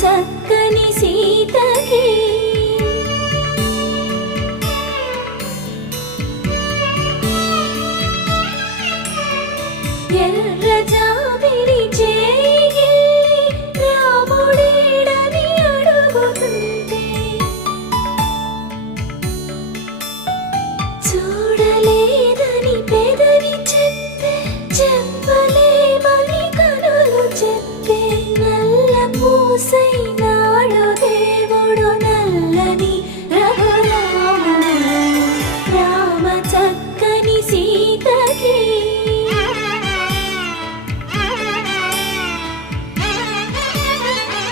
చక్కని సీతకి ఎర్ర జాబిలి చేయి రాముడేడని అడుగుతుంటే చూడలేదని పెదవి చెప్పే చెప్పలేమని కనులు చెప్పే నల్ల పూసైనా